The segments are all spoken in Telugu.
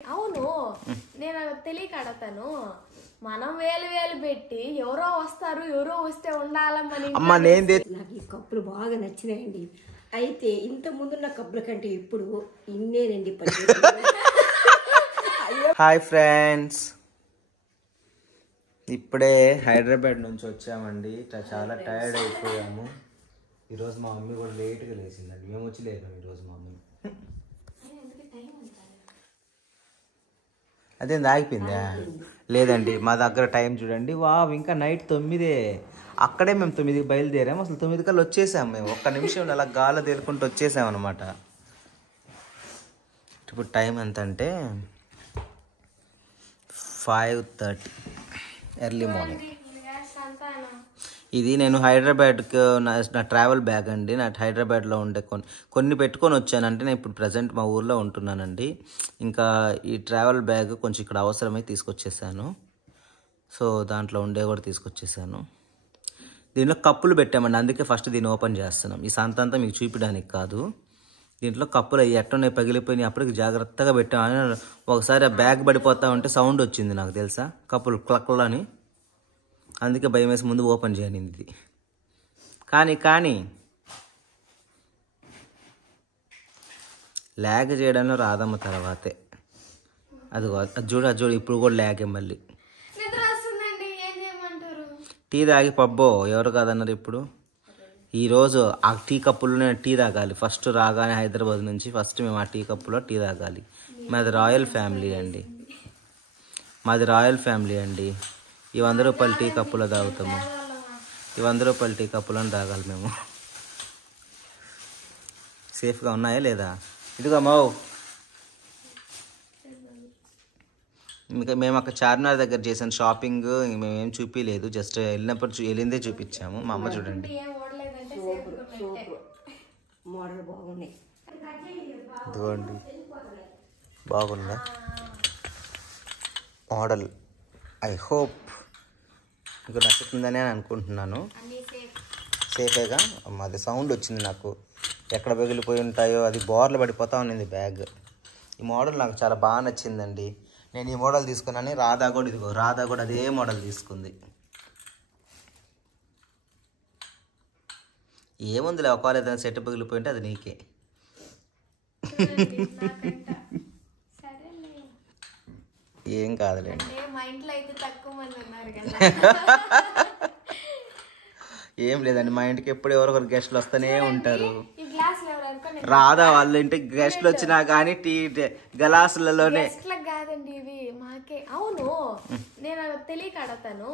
అవును, నేను తెలియక అడతాను. మనం వేలు వేలు పెట్టి ఎవరో వస్తారు, ఎవరో వస్తే ఉండాలని. నాకు ఈ కప్పులు బాగా నచ్చినాయండి. అయితే ఇంత ముందున్న కప్పుల కంటే ఇప్పుడు ఇన్నేనండి. హాయ్ ఫ్రెండ్స్, ఇప్పుడే హైదరాబాద్ నుంచి వచ్చామండి. చాలా టైర్డ్ అయిపోయాము. ఈరోజు మా మమ్మీ కూడా లేట్గా లేచిందండి. మేము వచ్చి లేపాము ఈరోజు మా మమ్మీ. అదే ఆగిపోయిందా? లేదండి, మా దగ్గర టైం చూడండి. ఇంకా నైట్ 9. అక్కడే మేము 9కి బయలుదేరాము. అసలు 9 కల్లా వచ్చేసాము. మేము ఒక్క నిమిషంలో అలా గాలి తేలుకుంటూ వచ్చేసాము అనమాట. ఇప్పుడు టైం ఎంత అంటే 5:30 ఎర్లీ మార్నింగ్. ఇది నేను హైదరాబాద్కి నా ట్రావెల్ బ్యాగ్ అండి. నా హైదరాబాద్లో ఉండే కొన్ని పెట్టుకొని వచ్చానంటే నేను ఇప్పుడు ప్రజెంట్ మా ఊర్లో ఉంటున్నానండి. ఇంకా ఈ ట్రావెల్ బ్యాగ్ కొంచెం ఇక్కడ అవసరమై తీసుకొచ్చేసాను. సో దాంట్లో ఉండే కూడా తీసుకొచ్చేసాను. దీంట్లో కప్పులు పెట్టామండి, అందుకే ఫస్ట్ దీన్ని ఓపెన్ చేస్తున్నాం. ఈ సంత అంతా మీకు చూపించడానికి కాదు. దీంట్లో కప్పులు అవి ఎట్టున్నాయి, పగిలిపోయినాయి. అప్పటికి జాగ్రత్తగా పెట్టామని ఒకసారి ఆ బ్యాగ్ పడిపోతా ఉంటే సౌండ్ వచ్చింది నాకు తెలుసా, కప్పులు క్లక్లని. అందుకే భయం వేసి ముందు ఓపెన్ చేయనింది ఇది. కానీ ల్యాగ్ చేయడంలో రాదమ్మ తర్వాతే. అది చూడు ఇప్పుడు కూడా ల్యాగే. మళ్ళీ టీ తాగి పబ్బో ఎవరు కాదన్నారు. ఇప్పుడు ఈరోజు ఆ టీ కప్పులోనే టీ తాగాలి. ఫస్ట్ రాగానే హైదరాబాద్ నుంచి ఫస్ట్ మేము ఆ టీ కప్పులో టీ తాగాలి. మాది రాయల్ ఫ్యామిలీ అండి. ఈ 100 రూపాయల టీ కప్పులో తాగుతాము. ఈ 100 రూపాయల టీ కప్పులను తాగాలి మేము. సేఫ్గా ఉన్నాయా లేదా? ఇదిగో మౌ, ఇంకా మేము అక్కడ చార్మినార్ దగ్గర చేసాను షాపింగ్. మేమేం చూపించలేదు, జస్ట్ వెళ్ళిందే చూపించాము. మా అమ్మ చూడండి, మోడల్ బాగున్నాయి. ఇదిగోండి, బాగుందా మోడల్? ఐ హోప్ మీకు నచ్చుతుందని అనుకుంటున్నాను. సేఫేగా. అది సౌండ్ వచ్చింది నాకు, ఎక్కడ పగిలిపోయి ఉంటాయో. అది బోర్లు పడిపోతా ఉన్నింది బ్యాగ్. ఈ మోడల్ నాకు చాలా బాగా నచ్చిందండి. నేను ఈ మోడల్ తీసుకున్నాను. రాధా కూడా అదే మోడల్ తీసుకుంది. ఏముందిలే, ఒకవేళ ఏదైనా సెట్ పగిలిపోయి ఉంటే అది నీకే. ఏం కాదులేండి. ఏం లేదండి, మా ఇంటికి ఎప్పుడు ఎవరొకరు గెస్ట్లు వస్తూనే ఉంటారు. రాధా వాళ్ళ ఇంటికి గెస్ట్లు వచ్చినా కానీ టీ గ్లాసులలోనే. కాదండి ఇవి మాకే. అవును, నేను తెలియక అడతాను.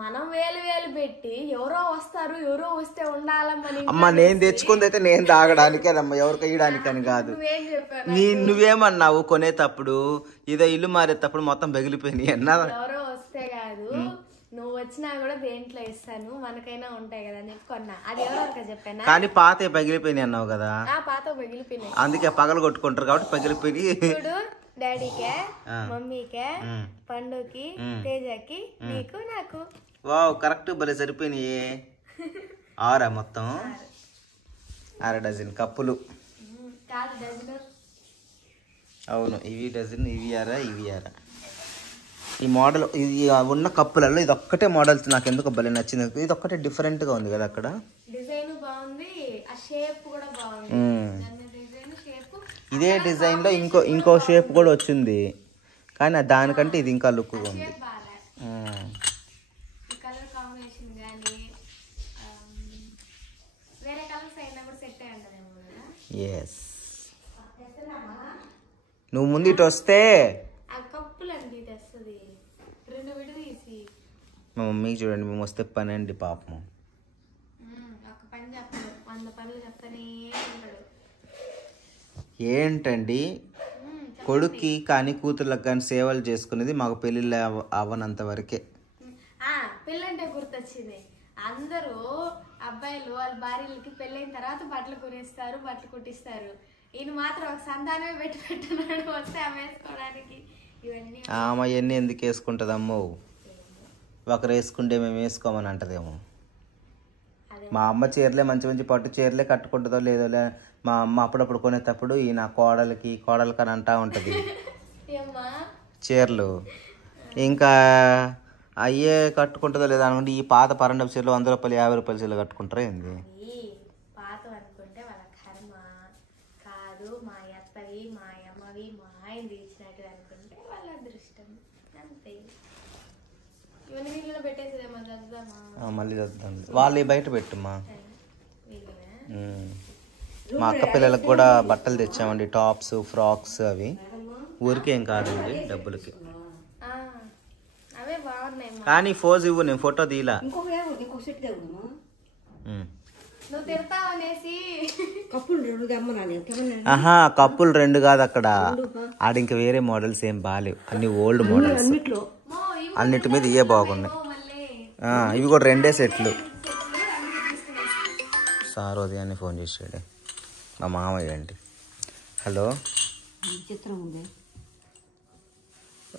మనం వేలు వేలు పెట్టి ఎవరో వస్తారు, ఎవరో వస్తే ఉండాలని. అమ్మ, నేను తెచ్చుకుంది అయితే నేను తాగడానికే అమ్మ, ఎవరికి వేయడానికని కాదు. నువ్వేమన్నావు కొనేటప్పుడు, ఇదో ఇల్లు మారేటప్పుడు మొత్తం పగిలిపోయినాయి అన్నా. ఎవరో వస్తే కాదు, నువ్వు వచ్చినా కూడా దేంట్లో ఇస్తాను, మనకైనా ఉంటాయి కదా అని కొన్నా. అది ఎవరో చెప్పాను. కానీ పాత పగిలిపోయినాయి అన్నావు కదా. పాత పగిలిపోయినాయి, అందుకే పగలు కొట్టుకుంటారు కాబట్టి పగిలిపోయి. డాడీకే, మమ్మీకే, పండుకి, తేజకి, నీకు, నాకు. వావ్, కరెక్ట్, భలే సరిపోయినాయి. 6 మొత్తం 6 డజన్ కప్పులు. అవును, ఇవి డజన్, ఇవి 6. ఈ మోడల్ ఇది ఉన్న కప్పులలో ఇది ఒక్కటే మోడల్ నాకు ఎందుకు భలే నచ్చింది. ఇది ఒక్కటే డిఫరెంట్గా ఉంది కదా. అక్కడ డిజైన్ బాగుంది, ఆ షేప్ కూడా బాగుంది. ఇదే డిజైన్లో ఇంకో షేప్ కూడా వచ్చింది, కానీ దానికంటే ఇది ఇంకా లుక్గా ఉంది. ఎస్, నువ్వు ముందు ఇటు వస్తే మా మమ్మీకి చూడండి, మేము వస్తే పని అండి పాపం. ఏంటండి, కొడుక్కి కానీ కూతుర్లకు కానీ సేవలు చేసుకునేది మాకు పెళ్ళిళ్ళు అవ్వనంత వరకే. పెళ్ళంటే గుర్తొచ్చింది, అందరూ అబ్బాయిలు వాళ్ళ భార్యలకి పెళ్ళైన తర్వాత బట్టలు కొనిస్తారు, బట్టలు కుట్టిస్తారు. ఈయన మాత్రం ఒక సంతానమే పెట్టున్నాడు వస్తే వేసుకోవడానికి. ఇవన్నీ ఎందుకు వేసుకుంటుంది అమ్మో? ఒకరు వేసుకుంటే మేము వేసుకోమని అంటదేమో. మా అమ్మ చీరలే మంచి మంచి పట్టు చీరలే కట్టుకుంటుందో లేదో. మా అమ్మ అప్పుడప్పుడు కొనేటప్పుడు ఈ నా కోడలికి అని అంటూ ఉంటుంది. ఏమ్మా చీరలు ఇంకా అయ్యే కట్టుకుంటుందో లేదా అనుకుంటే ఈ పాత పరండపు చీరలు 100 రూపాయలు 50 రూపాయల చీరలు కట్టుకుంటారా ఏంది? పాత అనుకుంటే వాళ్ళ కర్మ కాదు, మా అత్తవి మా అమ్మవి మా ఆయన తీసినట్టు అనుకుంటే వాళ్ళ అదృష్టం అంతే. ఇవన్నీ వీళ్ళలో పెట్టేసేదేమో చదువుదామా? మళ్ళీ చదువుతాం. వాళ్ళు బయట పెట్టుమా. మా అక్క పిల్లలకు కూడా బట్టలు తెచ్చామండి, టాప్స్ ఫ్రాక్స్. అవి ఊరికేం కాదండి, డబ్బులకి. అవే బాగున్నాయి కానీ ఫోజ్ ఇవ్వు, నేను ఫోటో తీలా. నువ్వు తిడతావనేసి ఆహా, కప్పులు 2 కాదు అక్కడ. ఆడ ఇంకా వేరే మోడల్స్ ఏం బాగాలేవు, అన్ని ఓల్డ్ మోడల్స్. అన్నిటి మీద ఇవే బాగున్నాయి. ఇవి కూడా 2 సెట్లు. సార్ ఉదయాన్నే ఫోన్ చేసాడు, మా మామయ్య అండి. హలో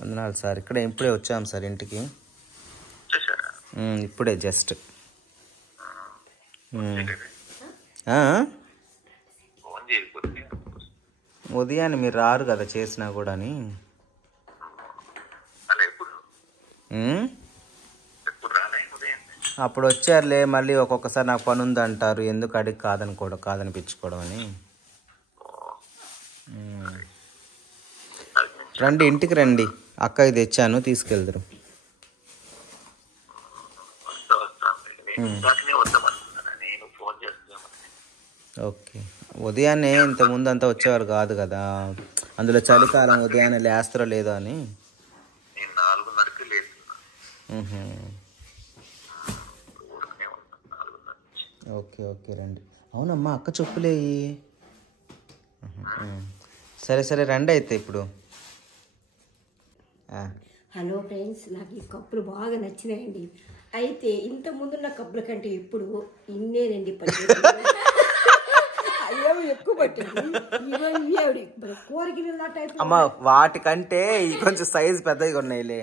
ఉన్నాడు సార్, ఇక్కడ ఇప్పుడే వచ్చాం సార్ ఇంటికి. ఇప్పుడే జస్ట్. ఉదయాన్నే మీరు రారు కదా చేసినా కూడా అని. అప్పుడు వచ్చారులే, మళ్ళీ ఒక్కొక్కసారి నాకు పని ఉంది అంటారు, ఎందుకు అడిగి కాదనిపించుకోవడం అని. రండి, ఇంటికి రండి, అక్కకి తెచ్చాను, తీసుకెళ్తారు. ఓకే. ఉదయాన్నే ఇంతకుముందు అంతా వచ్చేవారు కాదు కదా, అందులో చలికాలం ఉదయాన్నే లేస్తారో లేదో అని. ఓకే ఓకే రండి. అవునమ్మా, అక్క చెప్పులేయి. సరే సరే రండి అయితే ఇప్పుడు. హలో ఫ్రెండ్స్, నాకు ఈ కప్పులు బాగా నచ్చినాయండి. అయితే ఇంత ముందున్న కప్పుల కంటే ఇప్పుడు ఇన్నేనండి అయ్యో ఎక్కువ పట్టింది. అమ్మ వాటికంటే కొంచెం సైజ్ పెద్దగా ఉన్నాయిలే.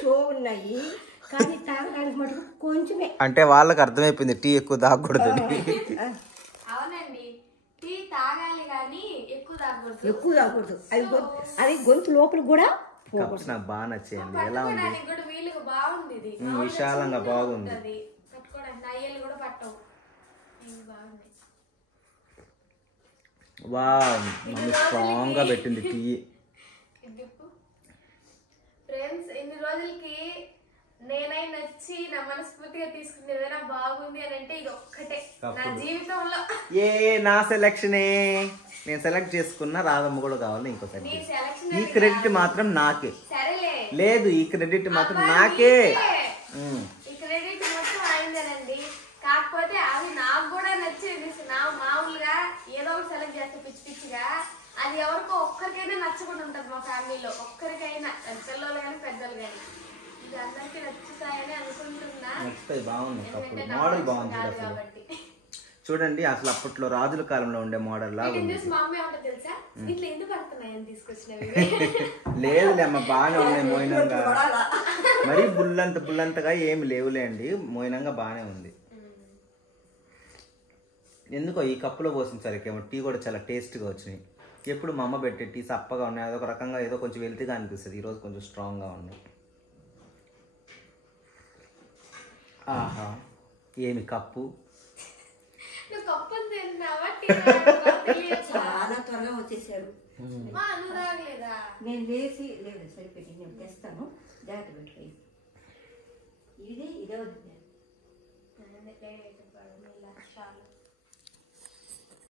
షో ఉన్నాయి కానీ తాగడానికి మటుకు కొంచెమే. అంటే వాళ్ళకి అర్థమైపోయింది టీ ఎక్కువ తాగకూడదు. అవునండి, టీ తాగాలి కానీ ఎక్కువ తాగకూడదు. అది గొంతు లోపల కూడా నాకు బాగా నచ్చింది. ఎలా ఉంది? విశాలంగా బాగుంది. వావ్, స్ట్రాంగ్ గా పెట్టింది టీ. ఫ్రెండ్స్, ఇన్ని రోజులకి నేనై నచ్చి నా మనస్ఫూర్తిగా తీసుకుని ఏదైనా బాగుంది అని అంటే ఇది ఒక్కటే నా జీవితంలో. నా సెలక్షనే, నేను సెలెక్ట్ చేసుకున్నా. రాధమ్మ కూడా కావాలి ఇంకోసారి. ఈ క్రెడిట్ మాత్రం నాకే. లేదు, ఈ క్రెడిట్ మాత్రం నాకే. ఈ క్రెడిట్ మొత్తం అయిందేనండి. కాకపోతే అవి నాకు కూడా నచ్చేది. నా మామూలుగా ఏదో ఒకటి సెలెక్ట్ చేస్తే పిచ్చి పిచ్చిగా, అది ఎవరికో ఒక్కరికైనా నచ్చకుండా ఉంటుంది మా ఫ్యామిలీలో. ఒక్కరికైనా, పిల్లలు కానీ పెద్దలు కానీ. ఇది అందరికి నచ్చుతాయని అనుకుంటున్నా. బాగుంది, మోడల్ బాగుంది కాబట్టి. చూడండి, అసలు అప్పట్లో రాజుల కాలంలో ఉండే మోడల్ లాగా ఉంది. లేదులే అమ్మ, బాగానే ఉన్నాయి. మోయినంగా మరి బుల్లంతగా ఏమి లేవులే అండి, మోయినంగా బాగానే ఉంది. ఎందుకో ఈ కప్పులో పోసిన సరికేమో టీ కూడా చాలా టేస్ట్గా వచ్చినాయి. ఎప్పుడు మా అమ్మ పెట్టే టీ సప్పగా ఉన్నాయి, అదొక రకంగా ఏదో కొంచెం వెల్తీగా అనిపిస్తుంది. ఈరోజు కొంచెం స్ట్రాంగ్గా ఉన్నాయి. ఆహా, ఏమి కప్పు! చాలా త్వరగా వచ్చేసాడు. నేను లేచి లేదు సరిపెట్టి నేను తెస్తాను, జాగ్రత్త పెట్టి. ఇదే